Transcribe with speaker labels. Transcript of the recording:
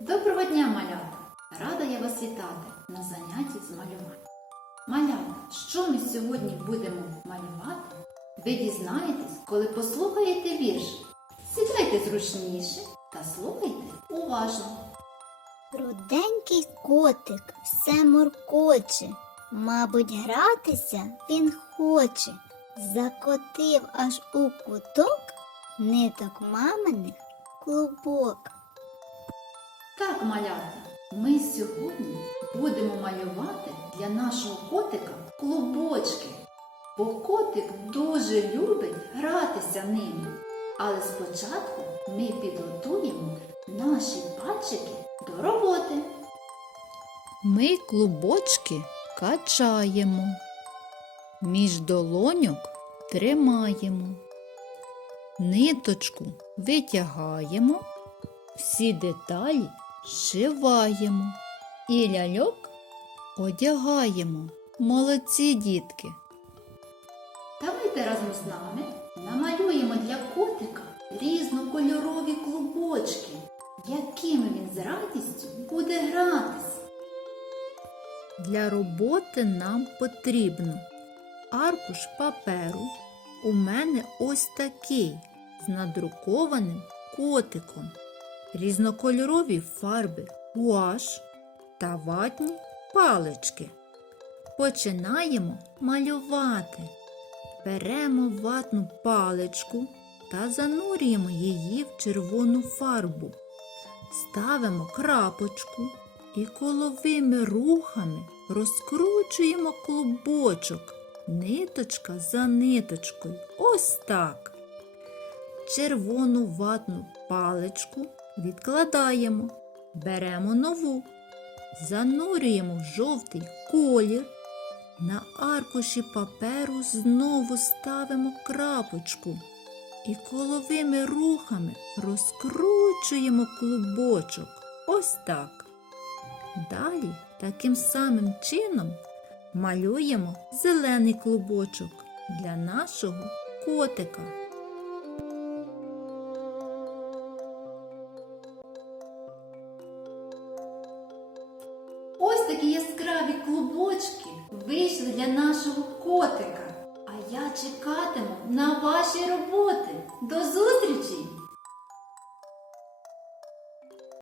Speaker 1: Доброго дня, малята! Рада я вас вітати на занятті з малювання. Малята, що ми сьогодні будемо малювати? Ви дізнаєтесь, коли послухаєте вірш. Сідайте зручніше та слухайте уважно.
Speaker 2: Руденький котик все моркоче, мабуть, гратися він хоче. Закотив аж у куток ниток маминих клубок.
Speaker 1: Так, малята, ми сьогодні будемо малювати для нашого котика клубочки. Бо котик дуже любить гратися ними. Але спочатку ми підготуємо наші пальчики до роботи.
Speaker 3: Ми клубочки качаємо, між долоньок тримаємо, ниточку витягаємо, всі деталі зшиваємо і ляльок одягаємо. Молодці дітки!
Speaker 1: Давайте разом з нами намалюємо для котика різнокольорові клубочки, якими він з радістю буде гратися.
Speaker 3: Для роботи нам потрібно аркуш паперу. У мене ось такий з надрукованим котиком, різнокольорові фарби гуаш та ватні палички. Починаємо малювати. Беремо ватну паличку та занурюємо її в червону фарбу. Ставимо крапочку і коловими рухами розкручуємо клубочок, ниточка за ниточкою. Ось так. Червону ватну паличку відкладаємо, беремо нову, занурюємо в жовтий колір. На аркуші паперу знову ставимо крапочку і коловими рухами розкручуємо клубочок. Ось так. Далі таким самим чином малюємо зелений клубочок для нашого котика.
Speaker 1: Такі яскраві клубочки вийшли для нашого котика. А я чекатиму на ваші роботи. До зустрічі!